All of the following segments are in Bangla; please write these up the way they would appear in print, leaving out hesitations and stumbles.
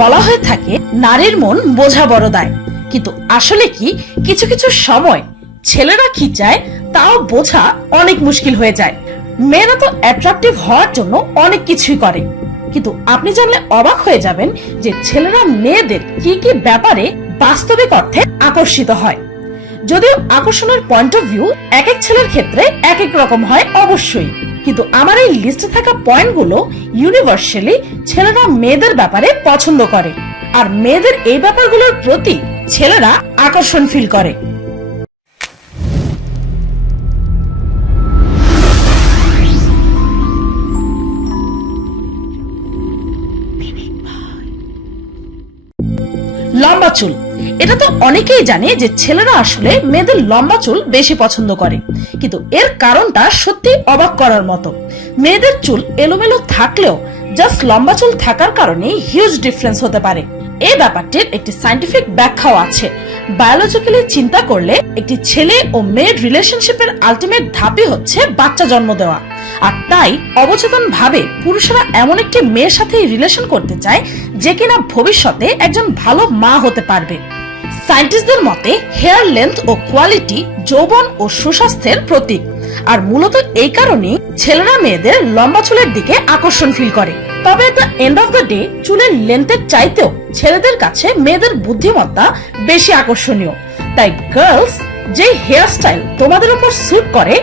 বলা হয়ে থাকে নারীর মন বোঝা বড় দায়, কিন্তু আসলে কি কিছু কিছু সময় ছেলেরা কি চায় তাও বোঝা অনেক মুশকিল হয়ে যায়। মেয়েরা তো অ্যাট্রাকটিভ হওয়ার জন্য অনেক কিছুই করে, কিন্তু আপনি জানলে অবাক হয়ে যাবেন যে ছেলেরা মেয়েদের কি কি ব্যাপারে বাস্তবিক অর্থে আকর্ষিত হয়। যদিও আকর্ষণের পয়েন্ট অফ ভিউ এক এক ছেলের ক্ষেত্রে এক এক রকম হয় অবশ্যই, কিন্তু আমার এই লিস্টে থাকা পয়েন্টগুলো ইউনিভার্সালি ছেলেরা মেয়েদের ব্যাপারে পছন্দ করে, আর মেয়েদের এই ব্যাপারগুলোর প্রতি ছেলেরা আকর্ষণ ফিল করে। লম্বা চুল, এটা তো অনেকেই জানে যে ছেলেরা আসলে মেয়েদের লম্বা চুল বেশি পছন্দ করে, কিন্তু এর কারণটা সত্যি অবাক করার মতো। মেয়েদের চুল এলোমেলো থাকলেও জাস্ট লম্বা চুল থাকার কারণে হিউজ ডিফারেন্স হতে পারে। এই ব্যাপারটির একটি সায়েন্টিফিক ব্যাখ্যাও আছে। বায়োলজিক্যালি চিন্তা করলে একটি ছেলে ও মেয়ের রিলেশনশিপের আলটিমেট ধাপই হচ্ছে বাচ্চা জন্ম দেওয়া, আর তাই অবচেতন ভাবে পুরুষরা এমন একটি মেয়ের সাথে রিলেশন করতে চায় যে কিনা ভবিষ্যতে একজন ভালো মা হতে পারবে। সায়েন্টিস্টদের মতে হেয়ার লেন্থ ও কোয়ালিটি যৌবন ও সুস্বাস্থ্যের প্রতীক, আর মূলত এই কারণেই ছেলেরা মেয়েদের লম্বা চুলের দিকে আকর্ষণ ফিল করে। তবে at the end of the day চুলের লেন্থের চাইতেও ছেলেদের কাছে মেয়েদের বুদ্ধিমত্তা বেশি আকর্ষণীয়। তাই গার্লস, যে হেয়ার স্টাইল তোমাদের উপর স্যুট করে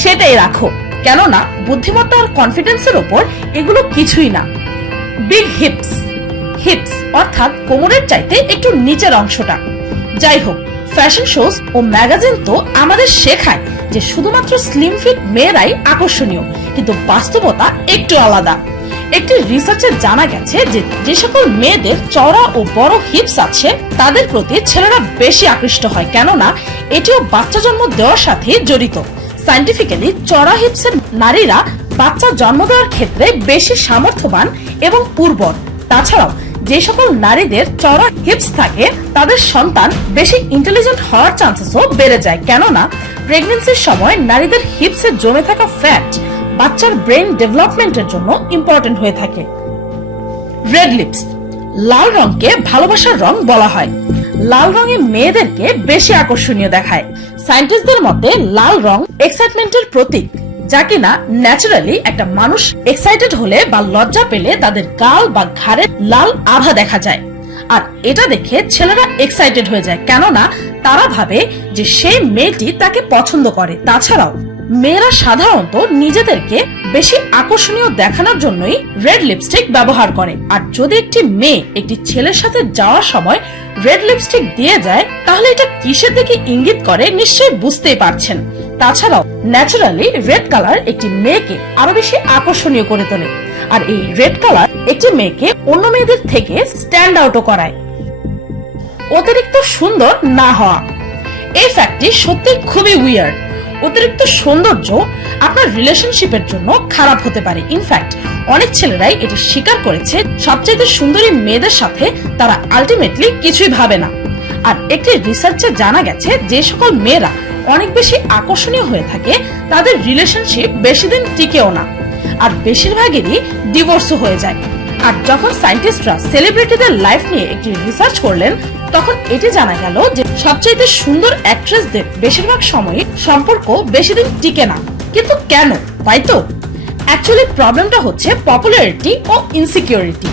সেটাই রাখো, কেননা বুদ্ধিমত্তা আর কনফিডেন্সের উপর এগুলো কিছুই না। বিগ হিপস, হিপস অর্থাৎ কোমরের চাইতে একটু নিচের অংশটা। যাই হোক, ফ্যাশন শোজ ও ম্যাগাজিন তো আমাদের শেখায় যে শুধুমাত্র স্লিম ফিট মেয়েরাই আকর্ষণীয়, কিন্তু বাস্তবতা একটু আলাদা। একটি রিসার্চে জানা গেছে যে যে সকল মেয়েদের চওড়া ও বড় হিপস আছে তাদের প্রতি ছেলেরা বেশি আকৃষ্ট হয়, কেননা এটিও বাচ্চা জন্ম দেওয়ার সাথে জড়িত। সায়েন্টিফিক্যালি চওড়া হিপসের নারীরা বাচ্চা জন্ম দেওয়ার ক্ষেত্রে বেশি সামর্থ্যবান এবং উর্বর। তাছাড়াও যে সকল নারীদের চওড়া হিপস থাকে তাদের সন্তান বেশি ইন্টেলিজেন্ট হওয়ার চান্সেসও বেড়ে যায়, কেননা প্রেগন্যান্সির সময় নারীদের হিপসে জমে থাকা ফ্যাট বাচ্চার ব্রেন ডেভেলপমেন্টের জন্য ইম্পর্টেন্ট হয়ে থাকে। রেড লিপস, লাল রংকে ভালোবাসার রং বলা হয়। লাল রঙে মেয়েদেরকে বেশি আকর্ষণীয় দেখায়। সায়েন্টিস্টদের মতে লাল রং এক্সাইটমেন্টের প্রতীক, যা কিনা ন্যাচারালি একটা মানুষ এক্সাইটেড হলে বা লজ্জা পেলে তাদের গাল বা ঘাড়ে লাল আভা দেখা যায়, আর এটা দেখে ছেলেরা এক্সাইটেড হয়ে যায়, কেননা তারা ভাবে যে সেই মেয়েটি তাকে পছন্দ করে। তাছাড়াও মেয়েরা সাধারণত নিজেদেরকে বেশি আকর্ষণীয় দেখানোর জন্যই রেড লিপস্টিক ব্যবহার করে, আর যদি একটি মেয়ে একটি ছেলের সাথে যাওয়ার সময় রেড লিপস্টিক দিয়ে যায় তাহলে এটা কিসের দিকে ইঙ্গিত করে নিশ্চয়ই বুঝতেই পারছেন। তাছাড়াও ন্যাচারালি রেড কালার একটি মেয়েকে আরো বেশি আকর্ষণীয় করে তোলে, আর এই রেড কালার একটি মেয়েকে অন্য মেয়েদের থেকে স্ট্যান্ড আউটও করায়। অতিরিক্ত সুন্দর না হওয়া, এই ফ্যাক্টটি সত্যি খুবই উইয়ার্ড। অতিরিক্ত সৌন্দর্য আপনার রিলেশনশিপের জন্য খারাপ হতে পারে। ইনফ্যাক্ট অনেক ছেলেরাই এটি স্বীকার করেছে, সবচেয়ে সুন্দরী মেয়েদের সাথে তারা আলটিমেটলি কিছুই ভাবে না। আর একটি রিসার্চে জানা গেছে যে সকল মেয়েরা অনেক বেশি আকর্ষণীয় হয়ে থাকে তাদের রিলেশনশিপ বেশি দিন টিকেও না, আর বেশিরভাগেরই ডিভোর্সও হয়ে যায়। আর যখন সায়েন্টিস্টরা সেলিব্রিটিদের লাইফ নিয়ে একটি রিসার্চ করলেন তখন এটি জানা গেল যে সবচেয়ে সুন্দর অ্যাক্ট্রেসদের বেশিরভাগ সময় সম্পর্ক বেশি দিন টিকে না। কিন্তু কেন, তাই তো? অ্যাকচুয়ালি প্রবলেমটা হচ্ছে পপুলারিটি ও ইনসিকিউরিটি।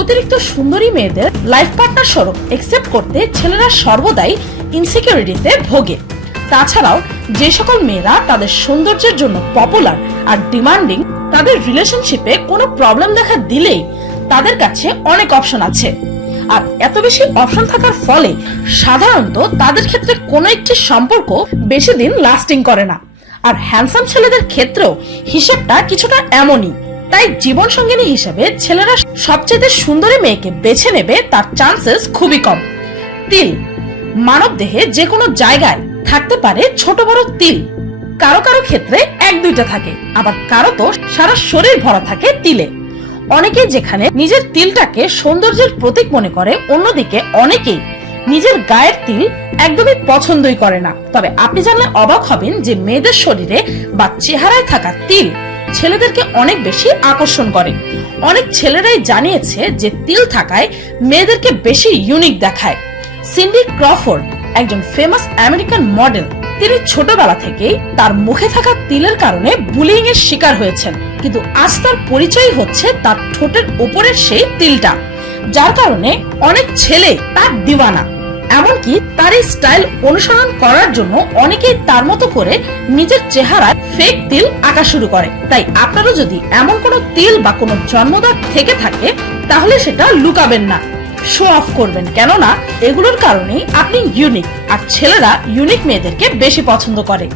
অতিরিক্ত সুন্দরী মেয়েদের লাইফ পার্টনার স্বরূপ একসেপ্ট করতে ছেলেরা সর্বদাই ইনসিকিউরিটিতে ভোগে। তাছাড়াও যে সকল মেয়েরা তাদের সৌন্দর্যের জন্য পপুলার আর ডিমান্ডিং, তাদের রিলেশনশিপে কোনো প্রবলেম দেখা দিলেই তাদের কাছে অনেক অপশন আছে, আর এত বেশি অপশন থাকার ফলে সাধারণত তাদের ক্ষেত্রে কোনো একটি সম্পর্ক বেশি দিন লাস্টিং করে না। আর হ্যান্ডসাম ছেলেদের ক্ষেত্রেও হিসেবটা কিছুটা এমনই। তাই জীবন সঙ্গিনী হিসেবে ছেলেরা সবচেয়ে সুন্দরী মেয়েকে বেছে নেবে তার চান্সেস খুবই কম। তিল, মানব দেহে যে কোনো জায়গায় থাকতে পারে ছোট বড় তিল। কারো কারো ক্ষেত্রে এক দুইটা থাকে, আবার কারো তো সারা শরীর ভরা থাকে তিলে। অনেকেই যেখানে নিজের তিলটাকে সৌন্দর্যের প্রতীক মনে করে, অন্যদিকে অনেকেই নিজের গায়ের তিল একদমই পছন্দই করে না। তবে আপনি জানলে অবাক হবেন যে মেয়েদের শরীরে বা চেহারায় থাকা তিল ছেলেদেরকে অনেক বেশি আকর্ষণ করে। অনেক ছেলেরাই জানিয়েছে যে তিল থাকায় মেয়েদেরকে বেশি ইউনিক দেখায়। সিন্ডি ক্রফোর্ড একজন ফেমাস আমেরিকান মডেল। তিনি ছোটবেলা থেকেই তার মুখে থাকা তিলের কারণে বুলিং এর শিকার হয়েছেন, কিন্তু আজ তার পরিচয় হচ্ছে তার ঠোঁটের উপরের সেই তিলটা, যার কারণে অনেক ছেলে তার দিওয়ানা। এমনকি তার এই স্টাইল অনুসরণ করার জন্য অনেকেই তার মতো করে নিজের চেহারায় ফেক তিল আঁকা শুরু করে। তাই আপনারও যদি এমন কোনো তিল বা কোনো জন্মদাগ থেকে থাকে তাহলে সেটা লুকাবেন না, শো অফ করবেন, কেননা এগুলোর কারণেই আপনি ইউনিক, আর ছেলেরা ইউনিক মেয়েদেরকে বেশি পছন্দ করে।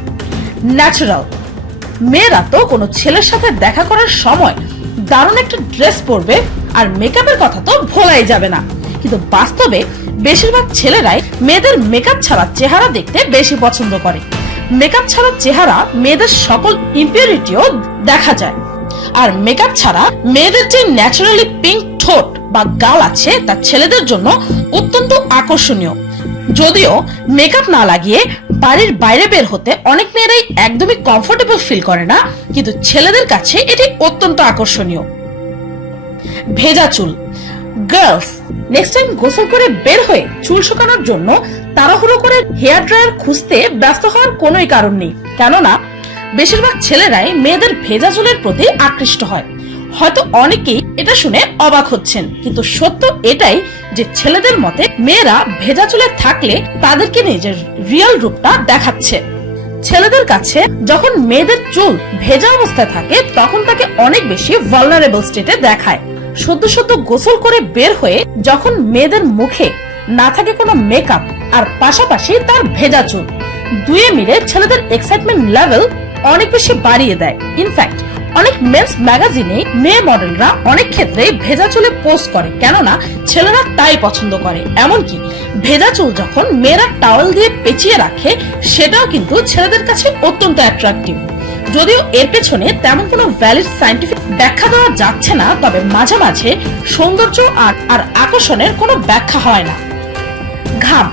ন্যাচারাল মেয়েরা তো কোনো ছেলের সাথে দেখা করার সময় দারুণ একটা ড্রেস পরবে, আর মেকআপের কথা তো ভোলাই যাবে না। কিন্তু বাস্তবে বেশিরভাগ ছেলেরাই মেয়েদের মেকআপ ছাড়া চেহারা দেখতে বেশি পছন্দ করে। মেকআপ ছাড়া চেহারা মেয়েদের সকল ইম্পিউরিটিও দেখা যায়, আর মেকআপ ছাড়া মেয়েদের যে ন্যাচারালি পিঙ্ক ঠোঁট বা গাল আছে তা ছেলেদের জন্য অত্যন্ত আকর্ষণীয়। যদিও মেকআপ না লাগিয়ে বাড়ির বাইরে বের হতে অনেক মেয়েরাই একদমই কমফোর্টেবল ফিল করে না, কিন্তু ছেলেদের কাছে এটি অত্যন্ত আকর্ষণীয়। ভেজা চুল। গার্লস, নেক্সট টাইম গোসল করে বের হয়ে চুল শুকানোর জন্য তাড়াহুড়ো করে হেয়ার ড্রায়ার খুঁজতে ব্যস্ত হওয়ার কোনোই কারণ নেই, কেননা বেশিরভাগ ছেলেরাই মেয়েদের ভেজা চুলের প্রতি আকৃষ্ট হয়। হয়তো অনেকেই এটা শুনে অবাক হচ্ছেন, কিন্তু সত্য এটাই যে ছেলেদের মতে মেয়েরা ভেজা চুলে থাকলে তাদেরকে নিজের রিয়েল রূপটা দেখাচ্ছে। ছেলেদের কাছে যখন মেয়েদের চুল ভেজা অবস্থায় থাকে তখন তাকে অনেক বেশি ভালনারেবল স্টেটে দেখায়। সদ্য সদ্য গোসল করে বের হয়ে যখন মেয়েদের মুখে না থাকে কোনো মেকআপ আর পাশাপাশি তার ভেজা চুল, দুয়ে মিলে ছেলেদের এক্সাইটমেন্ট লেভেল অনেক বেশি বাড়িয়ে দেয়। ইনফ্যাক্ট অনেক মেন্স ম্যাগাজিনে মেয়ে মডেলরা অনেক ক্ষেত্রে ভেজা চুলে পোস্ট করে, কেননা ছেলেরা তাই পছন্দ করে। এমনকি ভেজা চুল যখন মেয়েরা টাওয়েল দিয়ে পেঁচিয়ে রাখে সেটাও কিন্তু ছেলেদের কাছে অত্যন্ত অ্যাট্রাকটিভ। যদিও এর পেছনে তেমন কোনো ভ্যালিড সায়েন্টিফিক ব্যাখ্যা দেওয়া যাচ্ছে না, তবে মাঝে মাঝে সৌন্দর্য আর আকর্ষণের কোনো ব্যাখ্যা হয় না। ঘাম,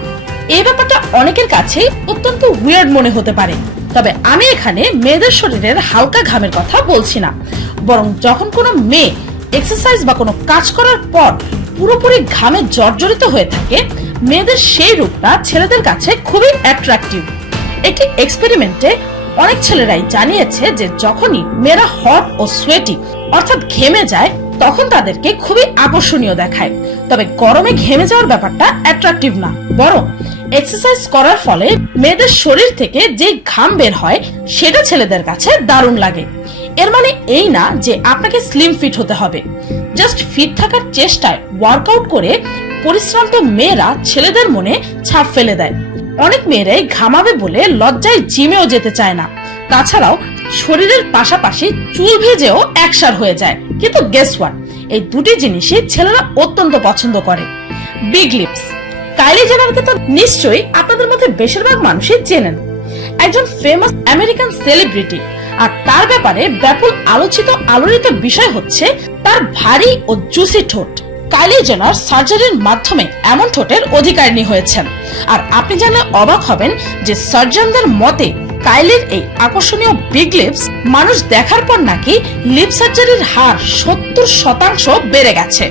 এই ব্যাপারটা অনেকের কাছে অত্যন্ত উইয়ার্ড মনে হতে পারে, তবে আমি এখানে মেয়েদের শরীরের হালকা ঘামের কথা বলছি না, বরং যখন কোনো মেয়ে এক্সারসাইজ বা কোনো কাজ করার পর পুরোপুরি ঘামে জর্জরিত হয়ে থাকে, মেয়েদের সেই রূপটা ছেলেদের কাছে খুবই অ্যাট্রাকটিভ। একটি এক্সপেরিমেন্টে অনেক ছেলেরাই জানিয়েছে যে যখনই মেয়েরা হট ও সোয়েটি অর্থাৎ ঘেমে যায় তখন তাদেরকে খুবই আকর্ষণীয় দেখায়। তবে গরমে ঘেমে যাওয়ার ব্যাপারটা অ্যাট্রাকটিভ না, বরং এক্সারসাইজ করার ফলে মেয়েদের শরীর থেকে যে ঘাম বের হয় সেটা ছেলেদের কাছে দারুণ লাগে। এর মানে এই না যে আপনাকে স্লিম ফিট হতে হবে। জাস্ট ফিট থাকার চেষ্টায় ওয়ার্কআউট করে পরিশ্রান্ত মেয়েরা ছেলেদের মনে ছাপ ফেলে দেয়। অনেক মেয়েরাই ঘামাবে বলে লজ্জায় জিমেও যেতে চায় না। তাছাড়াও শরীরের পাশাপাশি চুল ভেজেও একসার হয়ে যায়। কিন্তু গেস হোয়াট, এই দুটি জিনিসই ছেলেরা অত্যন্ত পছন্দ করে। Big lips. কাইলি জেনারকে তো নিশ্চয়ই আপনাদের মধ্যে বেশিরভাগ মানুষই চেনেন। একজন ফেমাস আমেরিকান সেলিব্রিটি, আর তার ব্যাপারে ব্যাপক আলোচিত বিষয় হচ্ছে তার ভারী ও জুসি ঠোঁট। কাইলি জেনার সার্জারির মাধ্যমে এমন ঠোঁটের অধিকারিণী হয়েছেন, আর আপনি জানলে অবাক হবেন যে সার্জনদের মতে কাইলির এই আকর্ষণীয় বিগ লিপস মানুষ দেখার পর নাকি লিপ সার্জারির হার 70% বেড়ে গেছে।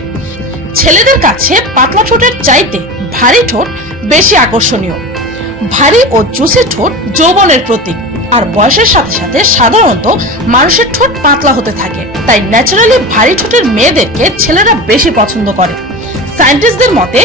ছেলেদের কাছে পাতলা ঠোঁটের চাইতে ভারী ঠোঁট বেশি আকর্ষণীয়। ভারী ও জুসি ঠোঁট যৌবনের প্রতীক, আর বয়সের সাথে সাথে সাধারণত মানুষের ঠোঁট পাতলা হতে থাকে, তাই ন্যাচারালি ভারী ঠোঁটের মেয়েদেরকে ছেলেরা বেশি পছন্দ করে। সায়েন্টিস্টদের মতে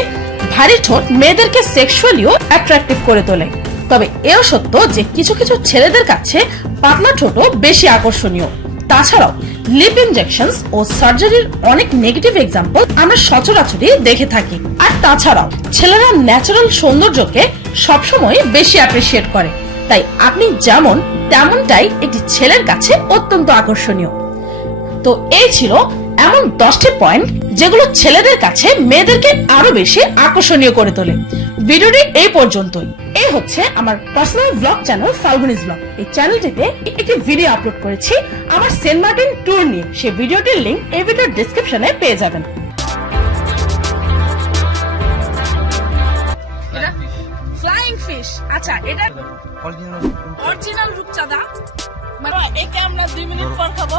ভারী ঠোঁট মেয়েদেরকে সেক্সুয়ালিও অ্যাট্রাকটিভ করে তোলে। তবে এও সত্য যে কিছু কিছু ছেলেদের কাছে পাতলা ঠোঁটও বেশি আকর্ষণীয়। তাছাড়াও লিপ ইনজেকশন ও সার্জারির অনেক নেগেটিভ এক্সাম্পল আমরা সচরাচরই দেখে থাকি। আর তাছাড়াও ছেলেরা ন্যাচারাল সৌন্দর্যকে সবসময় বেশি অ্যাপ্রিসিয়েট করে, তাই আপনি যেমন তেমনটাই একটি ছেলের কাছে অত্যন্ত আকর্ষণীয়। তো এই ছিল এমন 10টি পয়েন্ট যেগুলো ছেলেদের কাছে মেয়েদেরকে আরো বেশি আকর্ষণীয় করে তোলে। ভিডিওটি এই পর্যন্তই। এই হচ্ছে আমার পার্সোনাল ব্লগ চ্যানেল ফাল্গুনিস ব্লগ। এই চ্যানেলটিতে একটি ভিডিও আপলোড করেছি আমার সেন্ট মার্টিন ট্যুর নিয়ে। সেই ভিডিওটির লিংক এই ভিডিওর ডেসক্রিপশনে পেয়ে যাবেন। ফ্লাইং ফিশ, আচ্ছা এটা অরিজিনাল রূপচাঁদা। একে আমরা 2 মিনিট পর খাবো।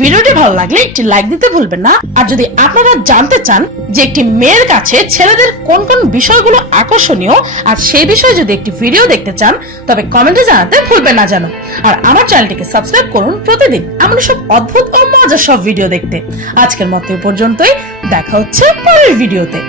ভিডিওটি ভালো লাগলে একটি লাইক দিতে ভুলবেন না। আর যদি আপনারা জানতে চান যে একটি মেয়ের কাছে ছেলেদের কোন কোন বিষয়গুলো আকর্ষণীয় আর সেই বিষয়ে যদি একটি ভিডিও দেখতে চান তবে কমেন্টে জানাতে ভুলবেন না যেন। আর আমার চ্যানেলটিকে সাবস্ক্রাইব করুন প্রতিদিন এমন সব অদ্ভুত ও মজার সব ভিডিও দেখতে। আজকের মতো এই পর্যন্তই, দেখা হচ্ছে পরের ভিডিওতে।